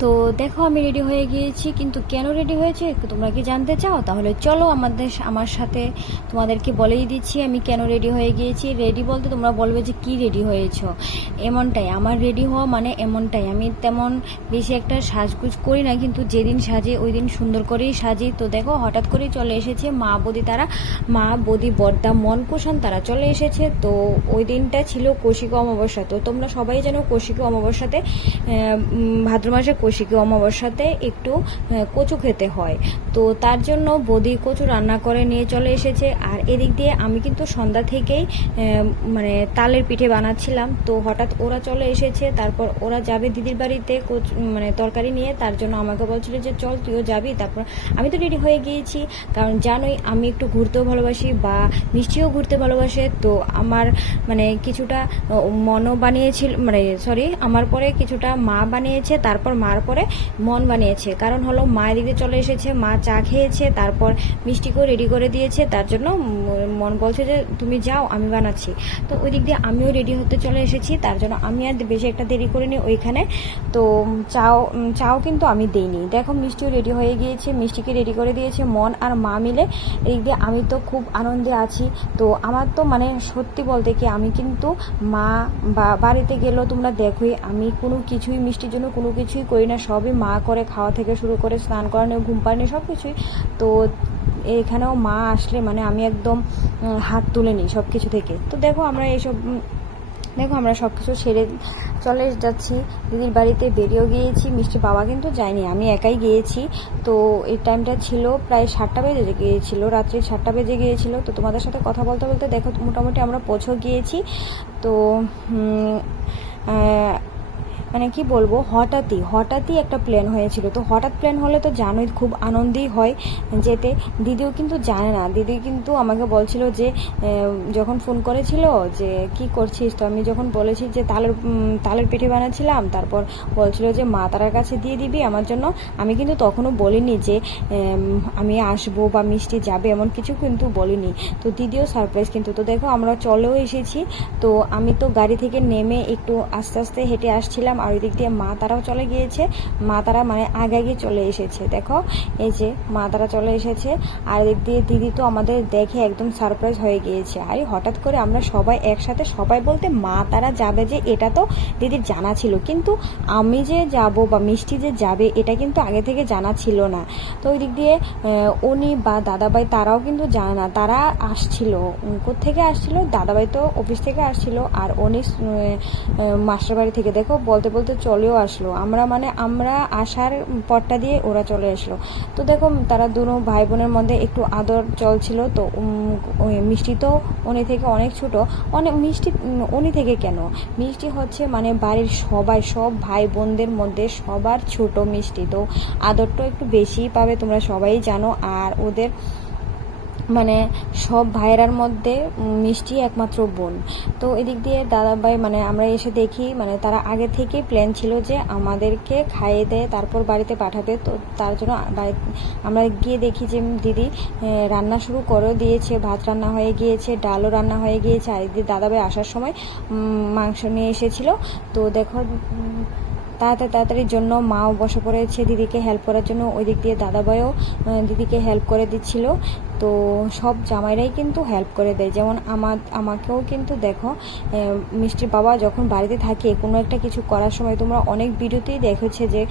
তো দেখো আমি রেডি হয়ে গিয়েছি, কিন্তু কেন রেডি হয়েছে তোমরা কি জানতে চাও? তাহলে চলো আমার সাথে তোমাদেরকে বলেই দিচ্ছি আমি কেন রেডি হয়ে গিয়েছি। রেডি বলতে তোমরা বলবে যে কি রেডি হয়েছো, এমনটাই আমার রেডি হওয়া মানে এমনটাই। আমি তেমন বেশি একটা সাজগুজ করি না, কিন্তু যেদিন সাজি ওই দিন সুন্দর করেই সাজি। তো দেখো হঠাৎ করেই চলে এসেছে মা বৌদি, তারা মা বৌদি বর্দা মন কুষাণ তারা চলে এসেছে। তো ওই দিনটা ছিল কৌশিক অমাবস্যা। তো তোমরা সবাই জানো কৌশিক অমাবস্যাতে ভাদ্র মাসে কৌশিকী অমাবস্যাতে একটু কচু খেতে হয়। তো তার জন্য বৌদি কচু রান্না করে নিয়ে চলে এসেছে। আর এদিক দিয়ে আমি কিন্তু সন্ধ্যা থেকেই মানে তালের পিঠে বানাচ্ছিলাম। তো হঠাৎ ওরা চলে এসেছে, তারপর ওরা যাবে দিদির বাড়িতে মানে তরকারি নিয়ে। তার জন্য আমাকে বলছিল যে চল তুইও যাবি। তারপর আমি তো রেডি হয়ে গিয়েছি, কারণ জানোই আমি একটু ঘুরতেও ভালোবাসি বা মিষ্টিও ঘুরতে ভালোবাসে। তো আমার মানে কিছুটা মনও বানিয়েছিল, মানে সরি আমার পরে কিছুটা মা বানিয়েছে, তারপর মার পরে মন বানিয়েছে। কারণ হলো মা এদিকে চলে এসেছে, মা চা খেয়েছে, তারপর মিষ্টিকেও রেডি করে দিয়েছে। তার জন্য মন বলছে যে তুমি যাও আমি বানাচ্ছি। তো ওই দিক দিয়ে আমিও রেডি হতে চলে এসেছি। তার জন্য আমি আর বেশি একটা দেরি করিনি ওইখানে। তো চাও কিন্তু আমি দেইনি। দেখো মিষ্টিও রেডি হয়ে গিয়েছে, মিষ্টিকে রেডি করে দিয়েছে মন আর মা মিলে। এদিক দিয়ে আমি তো খুব আনন্দে আছি। তো আমার তো মানে সত্যি বলতে কি আমি কিন্তু মা বা বাড়িতে গেলেও তোমরা দেখোই আমি কোনো কিছুই মিষ্টির জন্য কোনো কিছুই করি না, সবই মা করে, খাওয়া থেকে শুরু করে স্নান করানো ঘুম পাড়ানো সব কিছুই। তো এখানেও মা আসলে মানে আমি একদম হাত তুলে নিই সব কিছু থেকে। তো দেখো আমরা সব কিছু সেরে চলে যাচ্ছি দিদির বাড়িতে, বেরিয়েও গিয়েছি। মিষ্টি বাবা কিন্তু যায়নি, আমি একাই গিয়েছি। তো এই টাইমটা ছিল প্রায় 7টা বেজে গিয়েছিল, রাত্রি 7টা বেজে গিয়েছিল। তো তোমাদের সাথে কথা বলতে বলতে দেখো মোটামুটি আমরা পৌঁছেও গিয়েছি। তো মানে কি বলবো, হঠাৎই একটা প্ল্যান হয়েছিল। তো হঠাৎ প্ল্যান হলে তো জানোই খুব আনন্দই হয় যেতে। দিদিও কিন্তু জানে না, দিদি কিন্তু আমাকে বলছিল যে যখন ফোন করেছিল যে কি করছিস, তো আমি যখন বলেছি যে তালের পিঠে বানাচ্ছিলাম, তারপর বলছিল যে মা তারার কাছে দিয়ে দিবি আমার জন্য। আমি কিন্তু তখনও বলিনি যে আমি আসবো বা মিষ্টি যাবে, এমন কিছু কিন্তু বলিনি। তো দিদিও সারপ্রাইজ কিন্তু। তো দেখো আমরা চলেও এসেছি। তো আমি তো গাড়ি থেকে নেমে একটু আস্তে আস্তে হেঁটে আসছিলাম, আর ওই দিক দিয়ে মা তারাও চলে গিয়েছে। মা তারা মানে আগে চলে এসেছে। দেখো এই যে মা তারা চলে এসেছে, আর দিক দিয়ে দিদি তো আমাদের দেখে একদম সারপ্রাইজ হয়ে গিয়েছে। আর হঠাৎ করে আমরা সবাই একসাথে, সবাই বলতে মা তারা যাবে যে এটা তো দিদির জানা ছিল, কিন্তু আমি যে যাব বা মিষ্টি যে যাবে এটা কিন্তু আগে থেকে জানা ছিল না। তো ওই দিক দিয়ে উনি বা দাদাভাই তারাও কিন্তু জানে না, তারা আসছিল কোত্থেকে আসছিল, দাদাভাই তো অফিস থেকে আসছিল, আর উনি মাস্টার বাড়ি থেকে। দেখো বলতে বলতে চলেও আসলো, আমরা আসার পরটা দিয়ে ওরা চলে আসলো। তো দেখো তারা দুনো ভাই বোনের মধ্যে একটু আদর চলছিল। তো মিষ্টি তো উনি থেকে অনেক ছোট, অনেক মিষ্টি উনি থেকে কেন, মিষ্টি হচ্ছে মানে বাড়ির সব ভাই বোনদের মধ্যে সবার ছোট মিষ্টি। তো আদরটা একটু বেশিই পাবে, তোমরা সবাই জানো। আর ওদের মানে সব ভাইয়েরার মধ্যে মিষ্টি একমাত্র বোন। তো এদিক দিয়ে দাদাভাই মানে আমরা এসে দেখি মানে তারা আগে থেকেই প্ল্যান ছিল যে আমাদেরকে খাইয়ে দেয় তারপর বাড়িতে পাঠাবে। তো তার জন্য আমরা গিয়ে দেখি যে দিদি রান্না শুরু করে দিয়েছে, ভাত রান্না হয়ে গিয়েছে, ডালও রান্না হয়ে গিয়েছে। আর এদিকে দাদাভাই আসার সময় মাংস নিয়ে এসেছিল। তো দেখো তাড়াতাড়ির জন্য মাও বসে পড়েছে দিদিকে হেল্প করার জন্য। ওই দিক দিয়ে দাদাভাইও দিদিকে হেল্প করে দিচ্ছিল। তো সব জামাইরাই কিন্তু হেল্প করে দেয়, যেমন আমাকেও কিন্তু দেখো মিষ্টির বাবা যখন বাড়িতে থাকে কোনো একটা কিছু করার সময় তোমরা অনেক ভিডিওতেই দেখেছে যে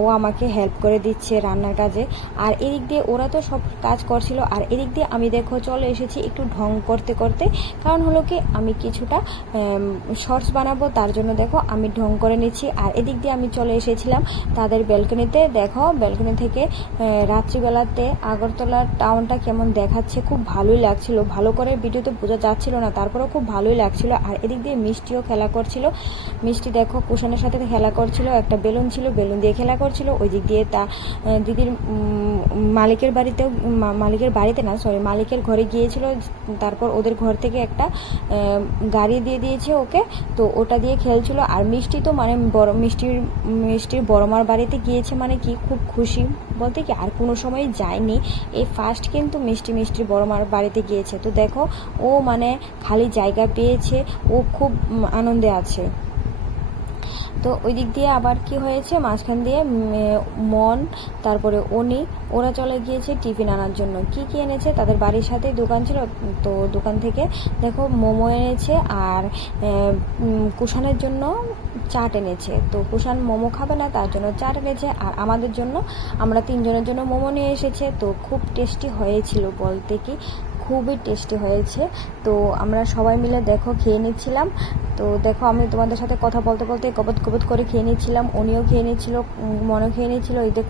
ও আমাকে হেল্প করে দিচ্ছে রান্নার কাজে। আর এদিক দিয়ে ওরা তো সব কাজ করছিল, আর এদিক দিয়ে আমি দেখো চলে এসেছি একটু ঢং করতে করতে। কারণ হলো কি আমি কিছুটা শর্টস বানাবো, তার জন্য দেখো আমি ঢং করে নিচ্ছি। আর এদিক দিয়ে আমি চলে এসেছিলাম তাদের ব্যালকনিতে। দেখো ব্যালকনি থেকে রাত্রিবেলাতে আগরতলার টাউনটা কেমন দেখাচ্ছে, খুব ভালোই লাগছিল। ভালো করে ভিডিওতে বোঝা যাচ্ছিল না, তারপরেও খুব ভালোই লাগছিল। আর এদিক দিয়ে মিষ্টিও খেলা করছিল। মিষ্টি দেখো কুশনের সাথে খেলা করছিল, একটা বেলুন ছিল, বেলুন দিয়ে খেলা করছিল। ওই দিক দিয়ে দিদির মালিকের বাড়িতে না সরি মালিকের ঘরে গিয়েছিল। তারপর ওদের ঘর থেকে একটা গাড়ি দিয়ে দিয়েছে ওকে, তো ওটা দিয়ে খেলছিল। আর মিষ্টি তো মানে মিষ্টির বড়মার বাড়িতে গিয়েছে মানে কি খুব খুশি বলতে কি আর কোনো সময় যায়নি, এই ফার্স্ট কিন্তু মিষ্টির বড়মার বাড়িতে গিয়েছে। তো দেখো ও মানে খালি জায়গা পেয়েছে, ও খুব আনন্দে আছে। তো ওই দিক দিয়ে আবার কি হয়েছে, মাঝখান দিয়ে মন তারপরে ওরা চলে গিয়েছে টিফিন আনার জন্য। কি কি এনেছে, তাদের বাড়ির সাথেই দোকান ছিল, তো দোকান থেকে দেখো মোমো এনেছে আর কুষাণের জন্য চাট এনেছে। তো কুষাণ মোমো খাবে না, তার জন্য চাট এনেছে, আর আমাদের জন্য আমরা 3 জনের জন্য মোমো নিয়ে এসেছে। তো খুব টেস্টি হয়েছিল, বলতে কি খুবই টেস্টি হয়েছে। তো আমরা সবাই মিলে দেখো খেয়ে নিচ্ছিলাম। তো দেখো আমি তোমাদের সাথে কথা বলতে বলতে কবত কবত করে খেয়ে নিচ্ছিলাম, উনিও খেয়ে নিচ্ছিল, মনও খেয়ে নিচ্ছিল। এতে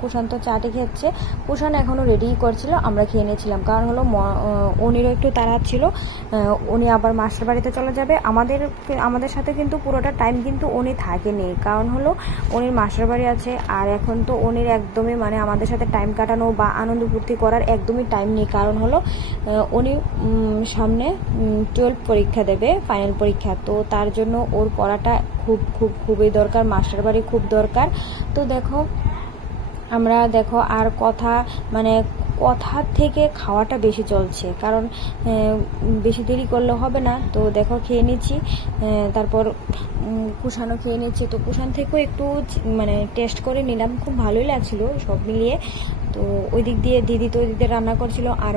কুষাণ তো চাটে খেচ্ছে, কুষাণ এখনও রেডি করছিল, আমরা খেয়ে নিয়েছিলাম। কারণ হলো উনিরও একটু তাড়া ছিল, উনি আবার মাস্টার বাড়িতে চলে যাবে। আমাদের সাথে কিন্তু পুরোটা টাইম কিন্তু উনি থাকেনি, কারণ হলো উনির মাস্টার বাড়ি আছে। আর এখন তো উনির একদমই মানে আমাদের সাথে টাইম কাটানো বা আনন্দ ফুর্তি করার একদমই টাইম নেই, কারণ হলো উনি সামনে 12 পরীক্ষা দেবে, ফাইনাল পরীক্ষা। তো তার জন্য ওর পড়াটা খুবই দরকার, মাস্টার বাড়ি খুব দরকার। তো দেখো আর কথার থেকে খাওয়াটা বেশি চলছে, কারণ বেশি দেরি করলে হবে না। তো দেখো খেয়ে নিচ্ছি, তারপর কুষাণও খেয়ে নিচ্ছি। তো কুষাণ থেকেও একটু মানে টেস্ট করে নিলাম, খুব ভালোই লাগছিল সব মিলিয়ে। তো ওই দিক দিয়ে দিদি তো ওই দিক দিয়ে রান্না করছিল, আর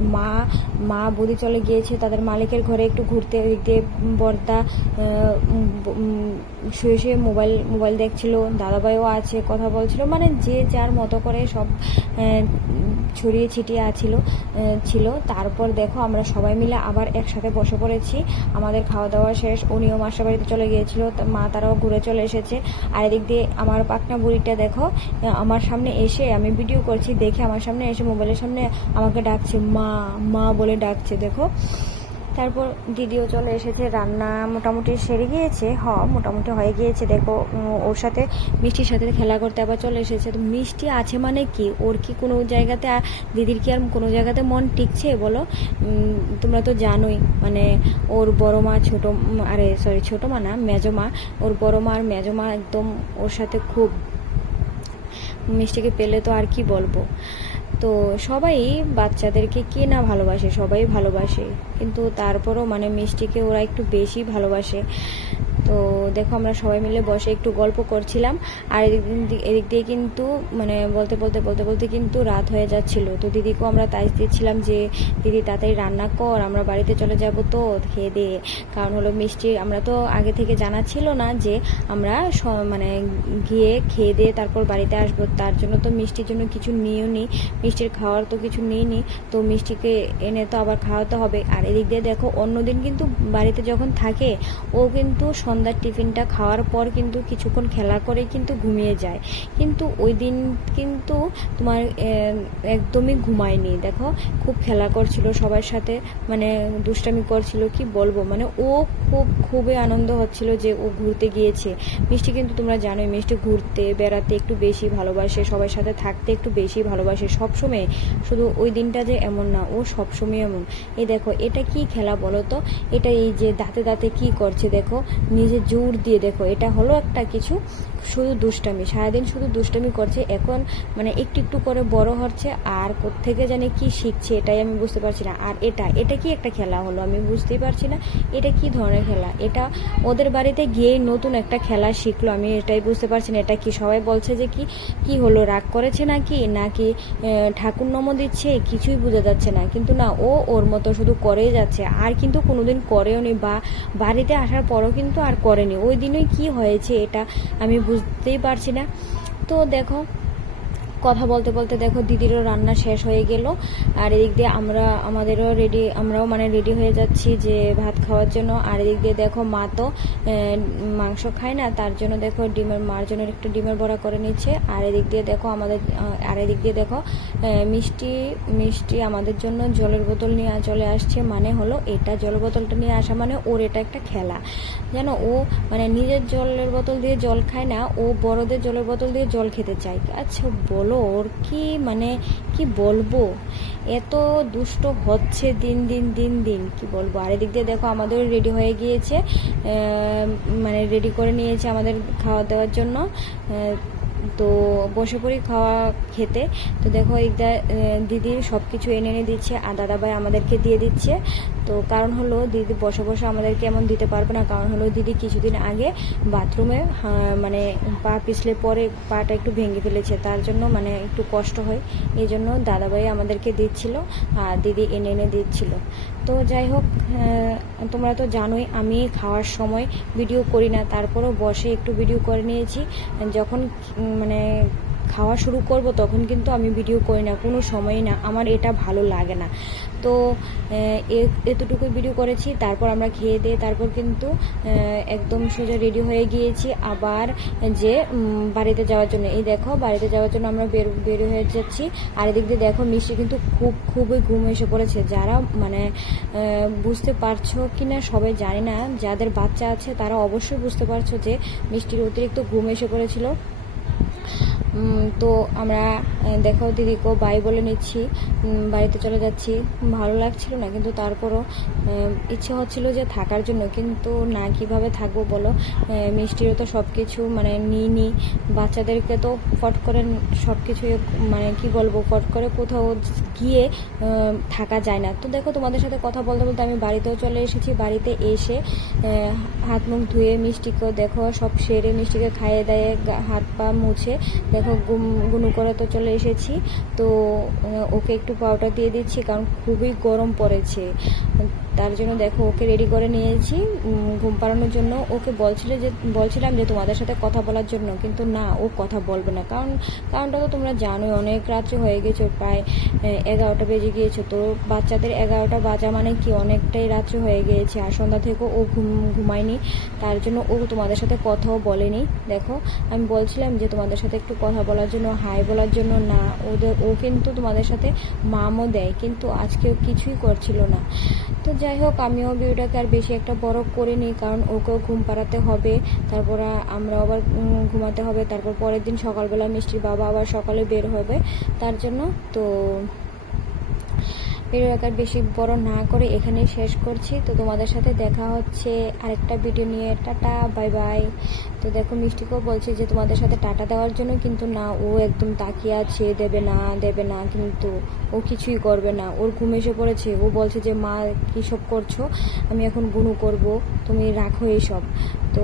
মা বৌদি চলে গিয়েছে তাদের মালিকের ঘরে একটু ঘুরতে। ওই দিক দিয়ে বর্দা শুয়ে মোবাইল দেখছিল, দাদাভাইও আছে কথা বলছিল, মানে যে যার মতো করে সব ছড়িয়ে ছিটিয়ে ছিল। তারপর দেখো আমরা সবাই মিলে আবার একসাথে বসে পড়েছি, আমাদের খাওয়া দাওয়া শেষ। উনিও মাস্টার বাড়িতে চলে গিয়েছিল, মা তারাও ঘুরে চলে এসেছে। আর এদিক দিয়ে আমার পাকনা বুড়িটা দেখো আমার সামনে এসে, আমি ভিডিও করছি দেখে আমার সামনে এসে মোবাইলের সামনে আমাকে ডাকছে, মা মা বলে ডাকছে দেখো। তারপর দিদিও চলে এসেছে, রান্না মোটামুটি সেরে গিয়েছে, মোটামুটি হয়ে গিয়েছে। দেখো ওর সাথে মিষ্টির সাথে খেলা করতে আবার চলে এসেছে। তো মিষ্টি আছে মানে কি, ওর কি কোনো জায়গাতে দিদির কি আর কোনো জায়গাতে মন টিকছে বলো? তোমরা তো জানোই, মানে ওর বড় মা ছোট মা না, মেজো মা, ওর বড় মা আর মেজো মা একদম ওর সাথে খুব, মিষ্টিকে পেলে তো আর কি বলবো। তো সবাই বাচ্চাদেরকে কে না ভালোবাসে, সবাই ভালোবাসে, কিন্তু তারপরও মানে মিষ্টিকে ওরা একটু বেশি ভালোবাসে। তো দেখো আমরা সবাই মিলে বসে একটু গল্প করছিলাম, আর এদিক দিয়ে কিন্তু মানে বলতে কিন্তু রাত হয়ে যাচ্ছিল। তো দিদিকেও আমরা তাই দিচ্ছিলাম যে দিদি তাড়াতাড়ি রান্না কর, আমরা বাড়িতে চলে যাব তো খেয়ে দিয়ে। কারণ হলো মিষ্টি আমরা তো আগে থেকে জানা ছিল না যে আমরা মানে গিয়ে খেয়ে দিয়ে তারপর বাড়িতে আসবো, তার জন্য তো মিষ্টির জন্য কিছু নিয়েও নি, মিষ্টির খাওয়ার তো কিছু নিইনি। তো মিষ্টিকে এনে তো আবার খাওয়াতে হবে। আর এদিক দিয়ে দেখো অন্যদিন কিন্তু বাড়িতে যখন থাকে ও কিন্তু সন্ধ্যার টিফিনটা খাওয়ার পর কিন্তু কিছুক্ষণ খেলা করে কিন্তু ঘুমিয়ে যায়, কিন্তু ওই দিন কিন্তু তোমার একদমই ঘুমায়নি। দেখো খুব খেলা করছিল সবার সাথে, মানে দুষ্টামি করছিল, কি বলবো, মানে ও খুবই আনন্দ হচ্ছিল যে ও ঘুরতে গিয়েছে। মিষ্টি কিন্তু তোমরা জানোই মিষ্টি ঘুরতে বেড়াতে একটু বেশি ভালোবাসে, সবার সাথে থাকতে একটু বেশি ভালোবাসে সবসময়, শুধু ওই দিনটা যে এমন না, ও সবসময় এমন। এই দেখো এটা কি খেলা বলো তো, এটা এই যে দাঁতে কি করছে দেখো, নিজে জোর দিয়ে দেখো, এটা হলো একটা কিছু, শুধু দুষ্টামি, সারাদিন শুধু দুষ্টামি করছে। এখন মানে একটু করে বড় হচ্ছে, আর কোত্থেকে জানে কি শিখছে এটাই আমি বুঝতে পারছি না। আর এটা কি একটা খেলা হলো আমি বুঝতেই পারছি না, এটা কি ধরনের খেলা, এটা ওদের বাড়িতে গিয়েই নতুন একটা খেলা শিখলো, আমি এটাই বুঝতে পারছি না। এটা কি সবাই বলছে যে কি হলো, রাগ করেছে নাকি ঠাকুর নম দিচ্ছে, কিছুই বোঝা যাচ্ছে না। কিন্তু না, ওর মতো শুধু করেই যাচ্ছে, আর কিন্তু কোনোদিন করেও নি, বা বাড়িতে আসার পরও কিন্তু আর করেনি। ওই দিনই কি হয়েছে এটা আমি বুঝতেই পারছি না। তো দেখো কথা বলতে দেখো দিদিরও রান্না শেষ হয়ে গেল, আর এদিক দিয়ে আমরাও মানে রেডি হয়ে যাচ্ছি যে ভাত খাওয়ার জন্য। আর এদিক দিয়ে দেখো মা তো মাংস খায় না, তার জন্য দেখো মার জন্য একটু ডিমের বড়া করে নিচ্ছে। আর এদিক দিয়ে দেখো মিষ্টি আমাদের জন্য জলের বোতল নিয়ে চলে আসছে, মানে হলো এটা জলের বোতলটা নিয়ে আসা মানে ওর এটা একটা খেলা, জানো। ও মানে নিজের জলের বোতল দিয়ে জল খায় না, ও বড়দের জলের বোতল দিয়ে জল খেতে চায়। আচ্ছা বলো ওর কি মানে কি বলবো, এত দুষ্ট হচ্ছে দিন দিন কি বলবো। আর এদিক দিয়ে দেখো আমাদের রেডি হয়ে গিয়েছে, মানে রেডি করে নিয়েছে আমাদের খাওয়া দাওয়ার জন্য। তো বসে পড়ি খাওয়া খেতে। তো দেখো দিদির সব কিছু এনে দিচ্ছে, আর দাদাভাই আমাদেরকে দিয়ে দিচ্ছে। তো কারণ হলো দিদি বসে বসে আমাদেরকে এমন দিতে পারবে না, কারণ হলো দিদি কিছুদিন আগে বাথরুমে মানে পা পিছলে পরে পাটা একটু ভেঙে ফেলেছে, তার জন্য মানে একটু কষ্ট হয়, এই জন্য দাদাভাই আমাদেরকে দিচ্ছিল আর দিদি এনে এনে দিচ্ছিল। তো যাই হোক, তোমরা তো জানোই আমি খাওয়ার সময় ভিডিও করি না, তারপরও বসে একটু ভিডিও করে নিয়েছি। যখন মানে খাওয়া শুরু করব তখন কিন্তু আমি ভিডিও করি না, কোনো সময়ই না, আমার এটা ভালো লাগে না। তো এতটুকুই ভিডিও করেছি, তারপর আমরা খেয়ে দিয়ে তারপর কিন্তু একদম সোজা রেডি হয়ে গিয়েছি আবার যে বাড়িতে যাওয়ার জন্য। এই দেখো বাড়িতে যাওয়ার জন্য আমরা বের হয়ে যাচ্ছি। আর এদিক দিয়ে দেখো মিষ্টি কিন্তু খুবই ঘুম এসে পড়েছে। যারা মানে বুঝতে পারছো কি না সবাই জানি না, যাদের বাচ্চা আছে তারা অবশ্যই বুঝতে পারছো যে মিষ্টির অতিরিক্ত ঘুম এসে পড়েছিল। তো আমরা দেখো দিদিকেও বাই বলে নিচ্ছি, বাড়িতে চলে যাচ্ছি। ভালো লাগছিল না, কিন্তু তারপরও ইচ্ছে হচ্ছিল যে থাকার জন্য, কিন্তু না কিভাবে থাকবো বলো, মিষ্টিরও তো সব কিছু মানে নিই, বাচ্চাদেরকে তো ফট করে সব কিছু মানে কি বলবো, ফট করে কোথাও গিয়ে থাকা যায় না। তো দেখো তোমাদের সাথে কথা বলতে বলতে আমি বাড়িতেও চলে এসেছি। বাড়িতে এসে হাত মুখ ধুয়ে মিষ্টিকেও দেখো সব সেরে মিষ্টিকে খাইয়ে দেয়ে হাত পা মুছে দেখো গুনু করে তো চলে এসেছি। তো ওকে একটু পাউডার দিয়ে দিচ্ছি, কারণ খুবই গরম পড়েছে, তার জন্য দেখো ওকে রেডি করে নিয়েছি ঘুম পাড়ানোর জন্য। ওকে বলছিলাম যে তোমাদের সাথে কথা বলার জন্য, কিন্তু না, ও কথা বলবে না। কারণটা তো তোমরা জানোই, অনেক রাত্রে হয়ে গেছে, প্রায় 11টা বেজে গিয়েছে। তো বাচ্চাদের 11টা বাজা মানে কি অনেকটাই রাত্রে হয়ে গিয়েছে, আর সন্ধ্যা থেকেও ও ঘুমায়নি, তার জন্য ও তোমাদের সাথে কথাও বলেনি। দেখো আমি বলছিলাম যে তোমাদের সাথে একটু কথা বলার জন্য, হাই বলার জন্য, না, ও কিন্তু তোমাদের সাথে মামও দেয়, কিন্তু আজকেও কিছুই করছিল না। তো যাই হোক, আমিও ভিডিওটাকে আর বেশি একটা বড় করিনি, কারণ ওকেও ঘুম পাড়াতে হবে, তারপর আমরা আবার ঘুমাতে হবে, তারপর পরের দিন সকালবেলা মিষ্টির বাবা আবার সকালে বের হবে, তার জন্য। তো ভিডিওটা বেশি বড় না করে এখানেই শেষ করছি। তো তোমাদের সাথে দেখা হচ্ছে আরেকটা ভিডিও নিয়ে। Tata, bye bye. তো দেখো মিষ্টিকেও বলছে যে তোমাদের সাথে টাটা দেওয়ার জন্য, কিন্তু না, ও একদম তাকিয়ে আছে, দেবে না, কিন্তু ও কিছুই করবে না, ওর ঘুম এসে পড়েছে। ও বলছে যে মা কী সব করছো, আমি এখন গুনু করব, তুমি রাখো এইসব। তো